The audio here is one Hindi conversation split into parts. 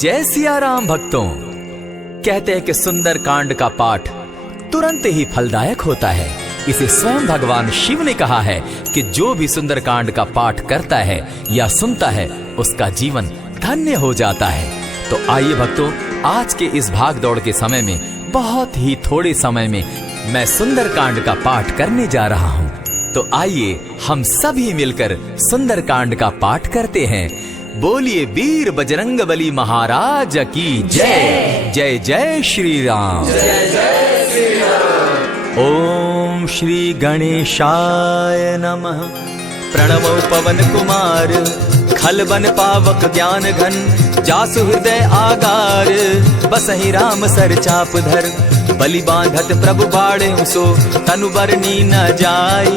जय सिया राम भक्तों। कहते हैं कि सुंदर कांड का पाठ तुरंत ही फलदायक होता है। इसे स्वयं भगवान शिव ने कहा है कि जो भी सुंदर कांड का पाठ करता है या सुनता है उसका जीवन धन्य हो जाता है। तो आइए भक्तों, आज के इस भाग दौड़ के समय में बहुत ही थोड़े समय में मैं सुंदर कांड का पाठ करने जा रहा हूँ। तो आइए हम सभी मिलकर सुंदर कांड का पाठ करते हैं। बोलिए वीर बजरंगबली महाराज की जय। जय जय श्री राम। जय जय श्री राम। ओम श्री गणेशाय नमः। प्रणवो पवन कुमार खलबन पावक ज्ञान घन जासु हृदय आगार बसहि राम सर चाप धर बलि बांधत प्रभु बाढ़े सो तनु बरनी न जाई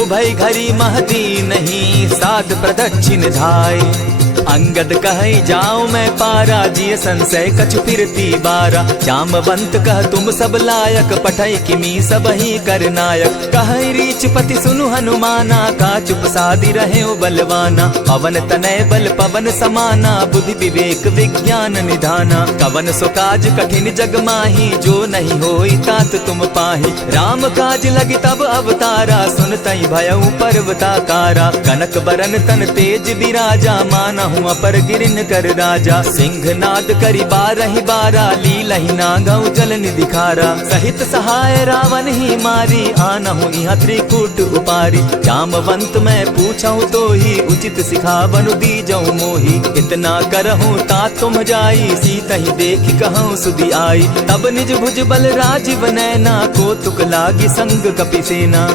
उभय घरी महती नहीं साध प्रदक्षिण धाई अंगद कहे जाओ मैं पारा जिय संशय कछु फिरती बारा जामवंत कह तुम सब लायक पठै किमी सब ही कर नायक कहे रीच पति सुनु हनुमाना का चुप सादी रहे बलवाना पवन तनय बल पवन समाना बुद्धि विवेक विज्ञान निधाना कवन सो काज कठिन जग माही जो नहीं होई तात तुम पाही राम काज लगी तब अवतारा सुन तई भयउ पर्वताकारा कनक बरन तन तेज बिराजा माना हुआ पर गिरिन कर राजा सिंह नाद करी बारहि बारा लीलहि नागौ जल निधिखारा सहित सहाय रावण ही मारी आनहु इहाँ त्रिकूट उपारी जामवंत मैं पूछऊं तो ही उचित सिखावनु दीजऊं मोही इतना करहूं ता तुम जाई सीता ही देखी कहूं सुधि आई तब निज भुज बल राजीव नैना को तुक लागी संग कपिसेना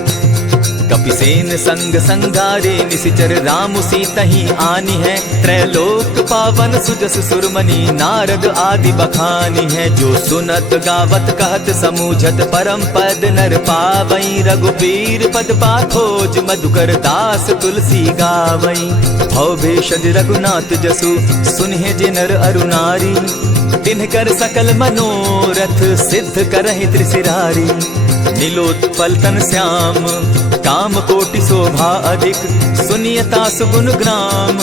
कपिसेन संग संगारे निशिचर राम सीता ही आनी है त्रैलोक पावन सुजस सुरमणि नारद आदि बखानी है जो सुनत गावत कहत समूझत परम पद नर पावई रघुबीर पद पाखोज मधुकर दास तुलसी गावई भव भेषज रघुनाथ जसु सुनहि जे नर अरु नारी तिनकर सकल मनोरथ सिद्ध करहि त्रिशिरारी नीलोत्पल तन श्याम काम कोटि शोभा अधिक सुनियता सुगुण ग्राम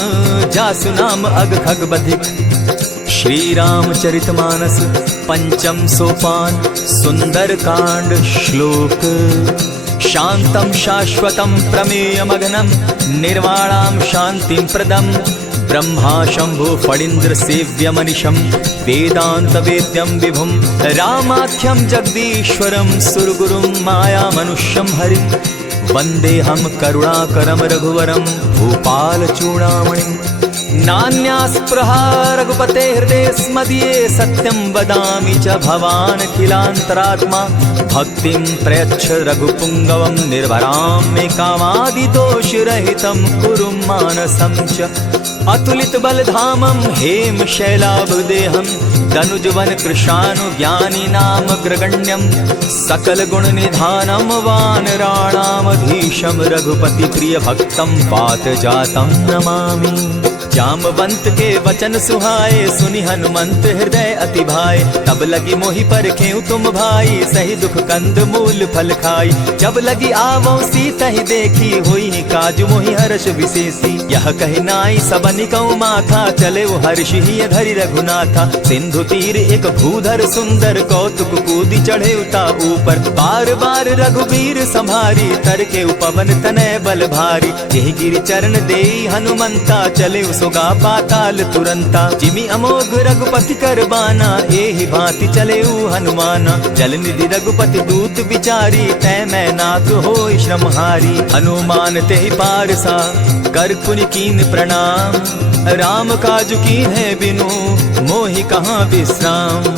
जासु नाम अग खग बधिक। श्री रामचरितमानस पंचम सोपान सुंदर कांड श्लोक शांतम शाश्वतम प्रमेयमगनम निर्वाणाम शांतिम प्रदम ब्रह्मा शंभु फणीन्द्र सेव्य मनीषम वेदांत वेद्यम विभुम रामाख्यम जगदीश्वरम सुरगुरुम माया मनुष्यम हरिम वंदे हम करुणाकरम रघुवरम भूपाल चूड़ामणिम नान्यास्पृहा रघुपते हृदय स्मदीये सत्यं वदामि च भवान् अखिलान्तरात्मा भक्तिं प्रयच्छ रघुपुङ्गवं निर्भरां मे कामादिदोषरहितं कुरु मानसं च अतुलित बलधामं हेम शैलाभदेहं दनुजवन कृशानु ज्ञानी नामग्रगण्यं सकल गुण निधानं वानराणामधीशं रघुपति प्रिय भक्तं पातजातं नमामि। जामवंत के वचन सुहाए सुनि हनुमंत हृदय अति भाए तब लगी मोहि परखेउ तुम भाई सही दुख कंद मूल फल खाई जब लगी आवो सीता ही देखी होई काज मोहि हर्ष विशेषी यह कहि नाई सबनि कौ माथा चले वो हर्ष ही धरि रघुनाथा सिंधु तीर एक भूधर सुंदर कौतुक कूदी चढ़े उता ऊपर बार बार रघुबीर संभारी तर के उपवन तनय बल भारी यही गिरि चरण देई हनुमंता चले सुगा पाताल तुरंता जिमि अमोघ रघुपति कर बाना एहि भांति चले हनुमाना जल निधि रघुपति दूत विचारी तै मैं नाथ होई श्रमहारी हनुमान तेहि पारसा कर पुनि कीन प्रणाम राम काज कीन है बिनु मोहि कहाँ विश्राम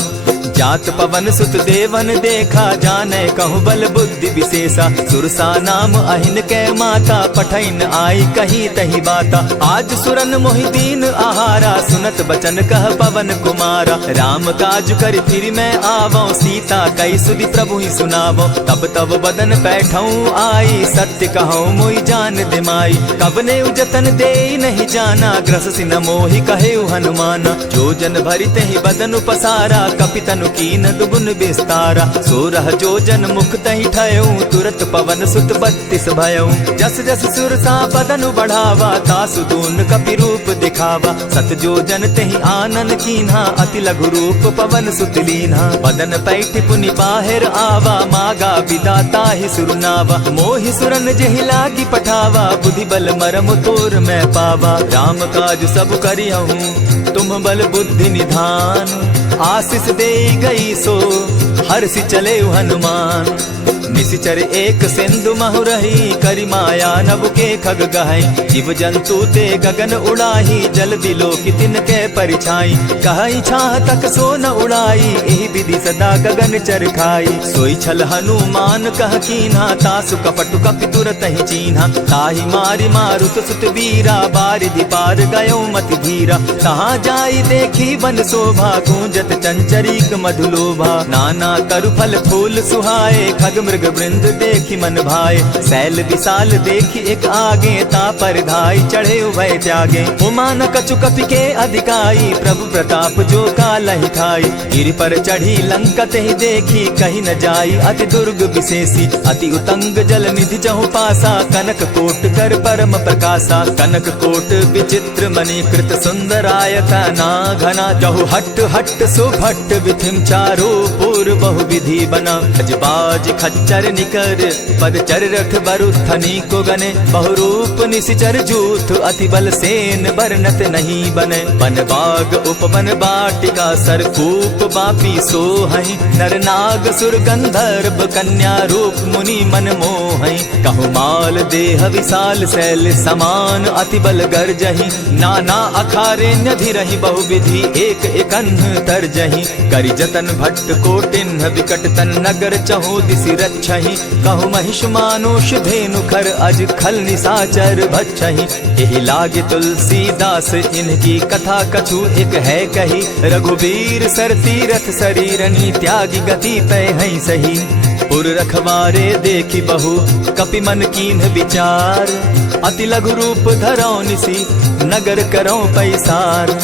जात पवन सुत देवन देखा जाने कहु बल बुद्धि विशेषा सुरसा नाम अहिन कै माता पठैन आई कही तही बाता आज सुरन मोहि दीन आहारा सुनत बचन कह पवन कुमारा राम काज कर फिर मैं आवो सीता कई सुधि प्रभु ही सुनावो तब तब बदन बैठऊं आई सत्य कहूँ मोहि जान दिमाई कबने उजतन दे नहीं जाना ग्रस सिन मोहि कहे हनुमाना जो जन भरित ही बदन पसारा कपितन तनु कीन दुगुन विस्तारा। 16 जोजन मुख तहि ठयऊ, तुरत पवन सुत 32 भयऊ। जस जस सुरसा बदनु बढ़ावा, तासु दून कपि रूप दिखावा। 7 जोजन तेहि आनन कीन्हा, अति लघु रूप पवन सुत लीन्हा। बदन पैठ पुनि बाहिर आवा, मागा विदाता ही सुरनावा। मोहि सुरन जेहि लागी पठावा, बुद्धि बल मरम तोर मैं पावा। राम काज सब करियहूँ, तुम बल बुद्धि निधान। आशीष दे गई सो हर्षि चले हनुमान। निशिचर एक सिंधु महु रही, करि माया नभ के खग गहै। जीव जंतु ते गगन उड़ाही, जल बिलो की तिनके परिछाई। कहई छाह तक सो न उड़ाई, एहि विधि सदा गगन चर खाई। सोई छल हनुमान कह कीन्हा, तासु कपटु कपि तुरत ही चीन्हा। ताहि मारि मारुत सुत वीरा, बारिधि पार गयो मति धीरा। तहाँ जाई देखी वन शोभा, गूंजत चंचरीक मधुलोभा। नाना तरु फल फूल सुहाए, खग मृग वृंद देखी मन भाए। सैल विशाल देखी एक आगे, ता पर धाई चढ़े उभय त्यागे। उमा न कछु कपि के अधिकाई, प्रभु प्रताप जो कालहि खाई। गिरि पर चढ़ी लंका तेहि देखी, कहीं न जाई अति दुर्ग विशेषी। अति उतंग जल निधि जहु पासा, कनक कोट कर परम प्रकाशा। कनक कोट विचित्र मणि कृत सुंदरायता ना घना। जहु हट हट सुभट विधिम चारो पूर्व बहु विधि बना। अजबाज खच्चर निकर पद चर रथ बरुथनी को गने। बहुरूप निशिचर जूथ, अति बल सेन बरनत नहीं बने। बन बाग उपवन बाटिका, सरकूप बापी सोहई। नर नाग सुर गंधर्व कन्या रूप, मुनि मन मोहई। कहु माल देह विशाल शैल समान, अति बल गर्जही। नाना अखारे न्यधिरहि बहुविधि, एक एकन्ह तरजही। करि जतन भट्ट कोटिन्ह, विकट तन नगर चहु दिसि रक्षहि। कहु महिष मानुष धेनु खर, अज खल निशाचर भक्षहि। एहि लागे तुलसीदास, इनकी कथा कछु एक है कही। रघुवीर सर तीरथ शरीरनी, त्यागी गति पै हई सही। पुर रखवारे देखी बहु, कपि मन कीन्ह विचार। अति लघु रूप धरौ निसी, नगर करौ पैसार।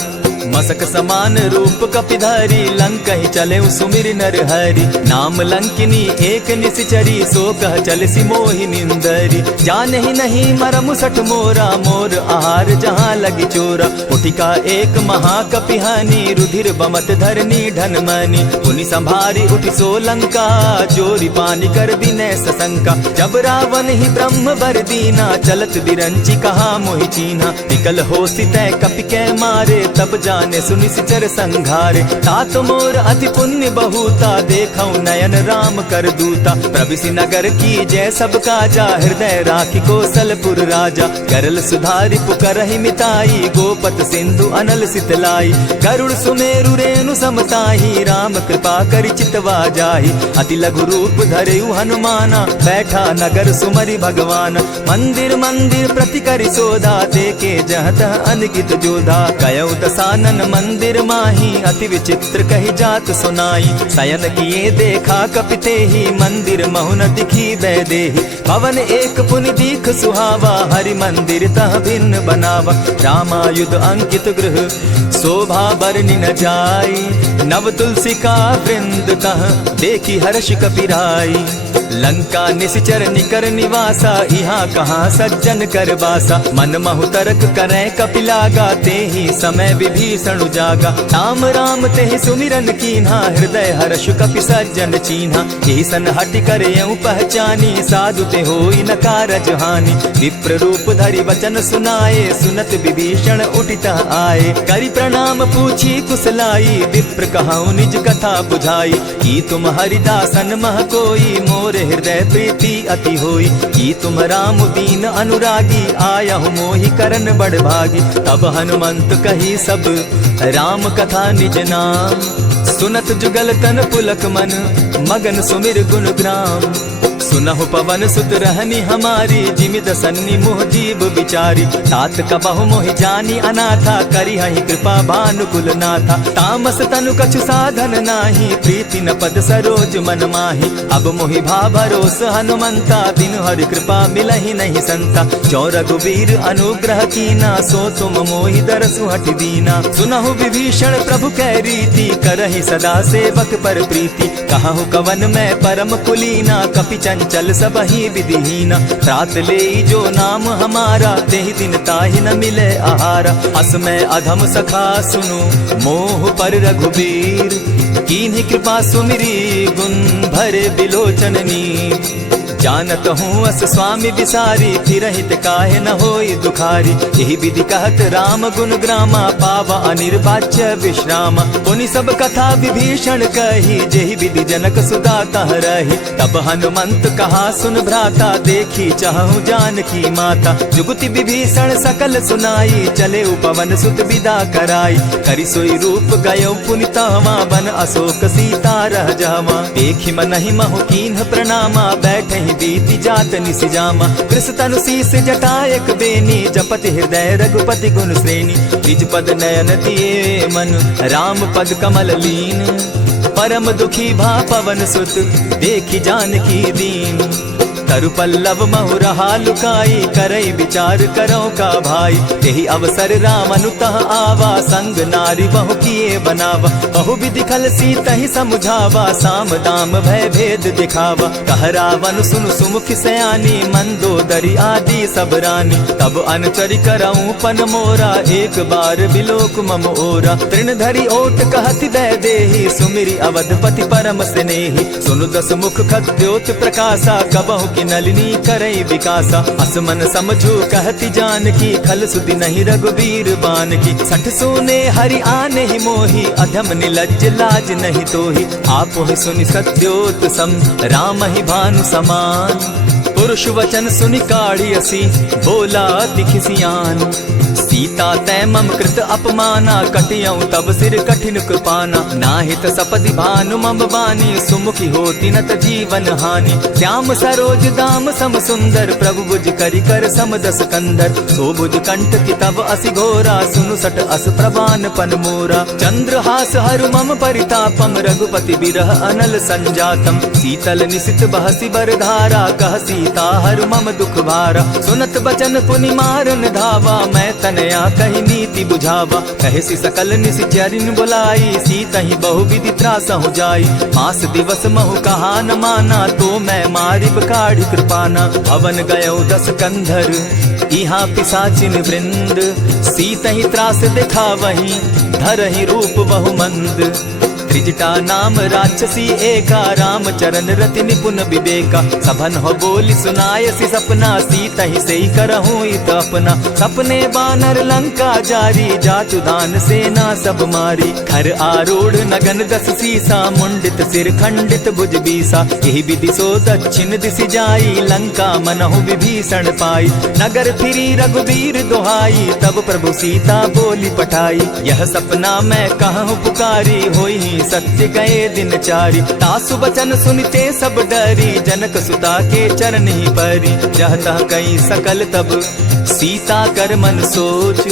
मसक समान रूप कपिधारी, लंकहि चले सुमिर नर हरि। नाम लंकिनी एक निशिचरी, सो कह चल सी मोहि निंदरी। जानहि नहीं मरम सठ मोरा, मोर आहार जहाँ लगी चोरा। उठिका एक महाकपिहानी, रुधिर बमत धरनी ढन मनी। पुनि संभारी उठि सो लंका, जोरी पानी कर विनय सशंका। जब रावण ही ब्रह्म बर दीना, चलत बिरंची कहा मोहि चीन्हा। निकल होसी तय कपि के मारे, तब जाने सुनिशिचर संघारे। तात मोर अति पुण्य बहुता, देखौ नयन राम कर दूता। प्रविशि नगर की जय सब काजा, हृदय राखी कौशलपुर राजा। करल सुधारि पुकरहि मिताई, गोपत सिंधु अनल सितलाई। गरुड़ सुमेरु रेणु समताही, राम कृपा करि चितवा जाहि। अति लघु रूप धरेउ हनुमाना, बैठा नगर सुमरि भगवान। मंदिर मंदिर प्रति करि सोधा, देखे जहत अनगित जोधा। कयौ दसानन मंदिर माही, अति विचित्र कही जात सुनाई। शयन किए देखा कपिते ही, मंदिर महु न दिखी वैदेही। भवन एक पुनि दीख सुहावा, हरि मंदिर तह भिन्न बनावा। रामायुध अंकित गृह, शोभा बरनि न जाई। नव तुलसी का वृंद तह, देखी हर्ष कपिराई। लंका निशिचर निकर निवासा, यहाँ कहाँ सज्जन कर बासा। मन महु तरक करे कपिलागा, ते ही समय विभीषण जागा। राम राम तेहि सुमिरन कीन्हा, हृदय हर्ष कपि सज्जन चीन्हा। ईसन हटि कर यूं पहचानी, साधु ते होई न कारज हानि। विप्र रूप धरि वचन सुनाए, सुनत विभीषण उठितः आए। करि प्रणाम पूछी कुशलाई, विप्र कहऊँ निज कथा बुझाई। की तुम हरिदासन मह कोई, मोर हृदय प्रीति अति होई। की तुम राम दीन अनुरागी, आयहु मोहि करन बड़ भागी। तब हनुमंत कही सब राम कथा निज नाम। सुनत जुगल तन पुलक मन, मगन सुमिर गुण ग्राम। सुनहु पवन सुत रहनी हमारी, जिमि दसन्नी मोह जीव विचारी। तात कबहु मोहि जानी अनाथा, करी हहि कृपा भानुकुल नाथा। तामस तनु कछु साधन नाही, प्रीति न पद सरोज मन माही। अब मोहि भा भरोस हनुमंता, बिनु हरि कृपा मिलहि नहीं संता। जो रघुबीर अनुग्रह कीना, सो तुम मोहि दरसु हठि दीना। सुनहु विभीषण प्रभु कै रीति, करहि सदा सेवक पर प्रीति। कहु कवन मैं परम कुलीना, कपि चंचल सबहि विधिहीना। त्रात लेई जो नाम हमारा, तेहि दिन ताहि न मिले आहारा। अस मैं अधम सखा सुनु, मोह पर रघुबीर। कीन्ही कृपा सुमिरी, गुण भरे बिलोचन नीर। जानत हूँ अस स्वामी बिसारी, फिरहित काहे न होई दुखारी। यही विधि कहत राम गुण ग्रामा, पावा अनिर्वाच्य विश्रामा। पुनि सब कथा विभीषण कही, जेहि विधि जनक सुता तह रही। तब हनुमंत कहा सुन भ्राता, देखी चाहूँ जानकी माता। जुगति विभीषण सकल सुनाई, चले पवन सुत विदा कराई। करि सोई रूप गयो पुनि तहवा, बन अशोक सीता रह जावा। देखी मनहि महु कीन्ह प्रणामा, बैठहि बीति जात निसि जामा। कृष तनु शीस जटा एक बेनी, जपति हृदय रघुपति गुण श्रेणी। निज पद नयन दिए मन, राम पद कमल लीन। परम दुखी भा पवन सुत, देखी जानकी दीन। तरु पल्लव महु रहा लुकाई, करई विचार करो का भाई। यही अवसर राम अनुतः आवा, संग नारी बहु किए बनावा। बहु विधि खल सीतहि समुझावा, साम दाम भय भेद दिखावा। कह रावण सुनु सुमुखि सयानी, मंदोदरी आदि सब रानी। तब अनुचरि करऊं पन मोरा, एक बार बिलोक मम ओरा। तृण धरि ओट कहति दय देहि, सुमिरि अवधपति परम स्नेही। सुनु दस मुख खद्योत प्रकाशा, कबहु की नलिनी करई विकासा। असमन समझो कहति जानकी, खल सुधि नहीं रघुबीर बान की। सठ सोने हरि आने ही मोही, अधम निलज्ज लाज नहीं तोही। आपो ही सुनि सत्योत सम, राम ही भानु समान। पुरुष वचन सुनि काढ़ी असी, बोला अति खिसियान। सीता तै मम कृत अपमाना, कटियऊं तब सिर कठिन कृपाना। नाहित सपदि भानु मम बानी, सुमुखी होती न त जीवन हानि। श्याम सरोज दाम सम सुंदर, प्रभु बुझ करि कर सम दस कंधर। सो बुझ कंठ की तब असि घोरा, सुनु सट अस प्रवान पन मोरा। चंद्रहास हरु मम परितापम, रघुपति बिरह अनल संजातम। शीतल निशित बहसी बरधारा, कह सीता हरु मम दुख भारा। सुनत बचन पुनि मारन धावा, मैं तनया कही नीति बुझावा। कहसी सकल निशिचरिन बुलाई, सीतहि बहु विधि त्रासहु जाई। मास दिवस महु कहा न माना, तो मैं मारिब काढ़ी कृपाना। भवन गयो दस कंधर, इहाँ पिशाचिन वृंद। सीतहि त्रास दिखावहि, धरहि रूप बहु मंद। त्रिजटा नाम राक्षसी एका, राम चरण रति निपुण विवेका। सभन हो बोली सुनायसी सपना, सीतहि सेई करहूँ इत अपना। सपने बानर लंका जारी, जातु दान सेना सब मारी। खर आरूढ़ नगन दस सीसा, मुंडित सिर खंडित भुज बीसा। यही विधि सो दक्षिण दिशि जाई, लंका मनहु विभीषण पाई। नगर फिरी रघुबीर दुहाई, तब प्रभु सीता बोली पठाई। यह सपना मैं कहूँ पुकारी, होई सत्य गए दिन चारी। तासु बचन सुनते सब डरी, जनक सुता के चरण ही परी। जहता कई सकल तब सीता कर मन सोच,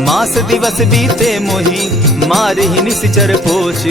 मास दिवस बीते मोही, मारे ही निश्चर पोच।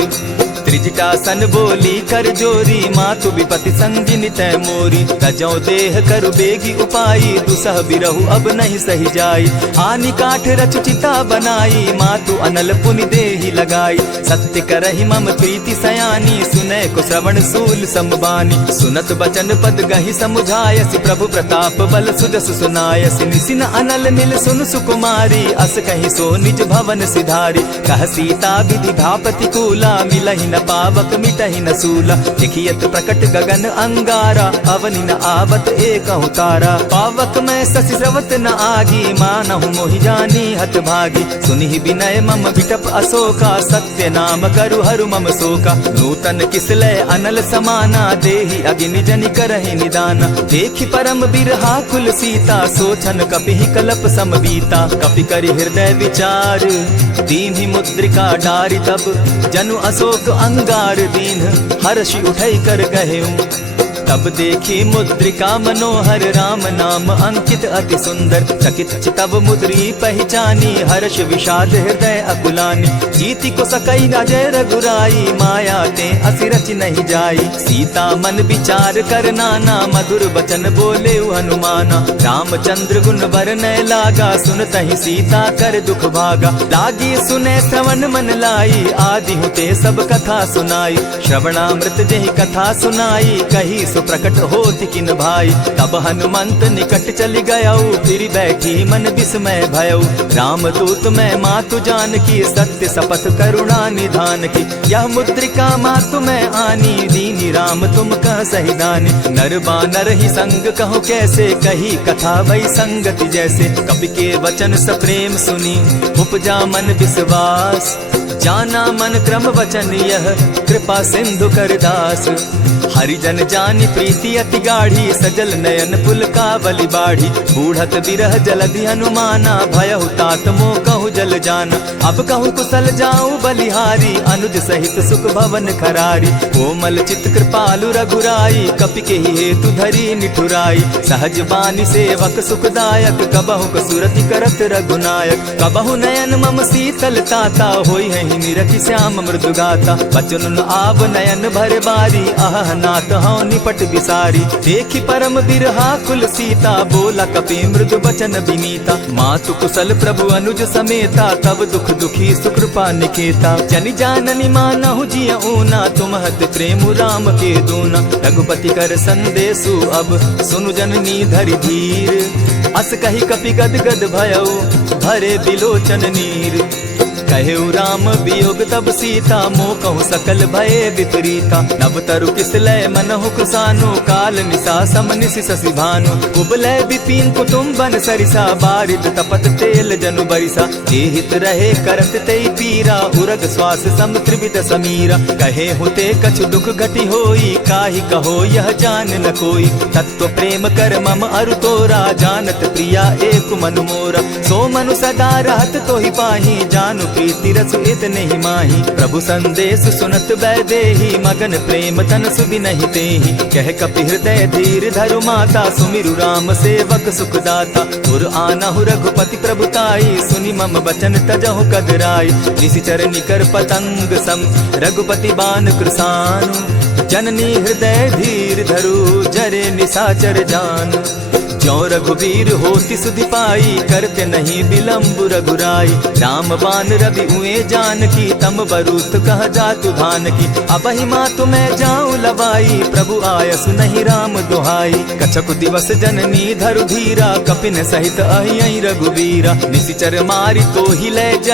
त्रिजटा सन बोली कर जोरी, मातु विपति संगिनी तै मोरी। तजौ देह करु बेगी उपाई, दुसह बिरहु अब नहीं सही जाई। हानि काठ रच चिता बनाई, मातु अनल पुनि देहि लगाई। सत्य करहि मम प्रीति सयानी, सुनै को श्रवण सूल समबानी। सुनत बचन पद गहि समुझायसि, प्रभु प्रताप बल सुजस सुनायसि। निसिन अनल मिल सुन सुकुमारी, अस कहि सो निज भवन सिधारी। कह सीता विधि भापति कूला, मिलहि न पावक मिटहि न सूला। देखियत प्रकट गगन अंगारा, अवनि न आवत एकहु तारा। पावक मैं शशि स्रवत न आगी, मानहु मोहि जानी हत भागी। सुनिहि विनय मम विटप अशोका, सत्य नाम करु हरु मम शोका। नूतन किसलय अनल समाना, देहि अगिनि जनि करहि निदाना। देखि परम बिरहा कुल सीता, सोचन कपिहि कलप सम बीता। कपि करि हृदय विचार, दीन्हि मुद्रिका डारि। तब जनु अशोक अंगार दीन, हर्षि उठै कर गहेऊ। तब देखी मुद्रिका मनोहर राम नाम अंकित अति सुंदर। चकित चितव मुद्री पहचानी हर्ष विषाद हृदय अकुलानी। जीति को सकई न जय रघुराई माया ते असिरच नहीं जाई। सीता मन विचार कर नाना मधुर बचन बोले हनुमाना। रामचंद्र गुण बरनय लागा सुनतहि सीता कर दुख भागा। लागी सुने श्रवण मन लाई आदि हुते सब कथा सुनाई। श्रवणामृत जेहि कथा सुनाई कही सो प्रकट होति किन भाई। तब हनुमंत निकट चली गयऊ फिर बैठी मन विस्मय भयऊ। रामदूत मैं मातु जान की सत्य शपथ करुणा निधान की। यह मुद्रिका मातु मैं आनी दीनी राम तुम कह सही दानी। नर बानर ही संग कहूँ कैसे कही कथा वही संगति जैसे। कवि के वचन सप्रेम सुनी उपजा मन विश्वास। जाना मन क्रम वचन यह कृपा सिंधु कर दास। हरिजन जानी प्रीति अति गाढ़ी सजल नयन पुलकावली बाढ़ी। बूढ़त बिरह जलधि हनुमाना भयहु तात मोह कहु जल जाना। अब कहूँ कुशल जाऊं बलिहारी अनुज सहित सुख भवन खरारी। कोमल चित कृपालु रघुराई कपि के ही हेतु धरी निठुराई। सहज बानी सेवक सुखदायक कबहु कसुरति करत रघुनायक। कबहु नयन मम शीतल ताता होई है निरखि श्याम मृदु गाता। बचन आब नयन भर बारी आह नाथ हौ निपट बिसारी। देखी परम बिरहा कुल सीता बोला कपि मृदु बचन विनीता। मातु कुशल प्रभु अनुज समेता तब दुख दुखी सुकृपा निकेता। जनि जाननी मानहु जिय ऊना तुम्हत प्रेम राम के दूना। रघुपति कर संदेशु अब सुनु जननी धरि धीर। अस कही कपि गद गद भयऊ भरे बिलोचन नीर। कहेउ राम वियोग तब सीता मोह कहूँ सकल भये विपरीता। नव तरु किस लय मनहु कुसानु काल निशा समनिशि शशि भानु। कुबलय विपिन कुटुम्बन सरिसा बारिद तपत तेल जनु बरिसा। जेहित रहे करत तेई पीरा उरग श्वास सम त्रिविध समीरा। कहे हुते कछु दुख घटी होई काहि कहो यह जान न कोई। तत्व प्रेम कर मम अरु तोरा जानत प्रिया एक मनु मोरा। सो मनु सदा रहत तोहि पाही जानु प्रीति रसु इतने ही माही। प्रभु संदेश सुनत बैदेही मगन प्रेम तन सुबि नहीं तेहि। कह कपि हृदय धीर धरु माता सुमिरु राम सेवक सुखदाता। उर आनहु रघुपति प्रभुताई सुनि मम बचन तजहु कदराई। निशिचर निकर पतंग सम रघुपति बान कृसानु। जननी हृदय धीर धरु जरे निशाचर जान। जो रघुवीर होति सुधि पाई करते नहीं विलम्ब रघुराई। राम बान रवि उए जान की तम बरूत कह जातु धान की। अबहि मातु मैं जाऊं लवाई प्रभु आयसु नहीं राम दुहाई। कछक दिवस जननी धरु धीरा कपिन सहित अहि रघुवीरा। निशिचर मारी तो ही ले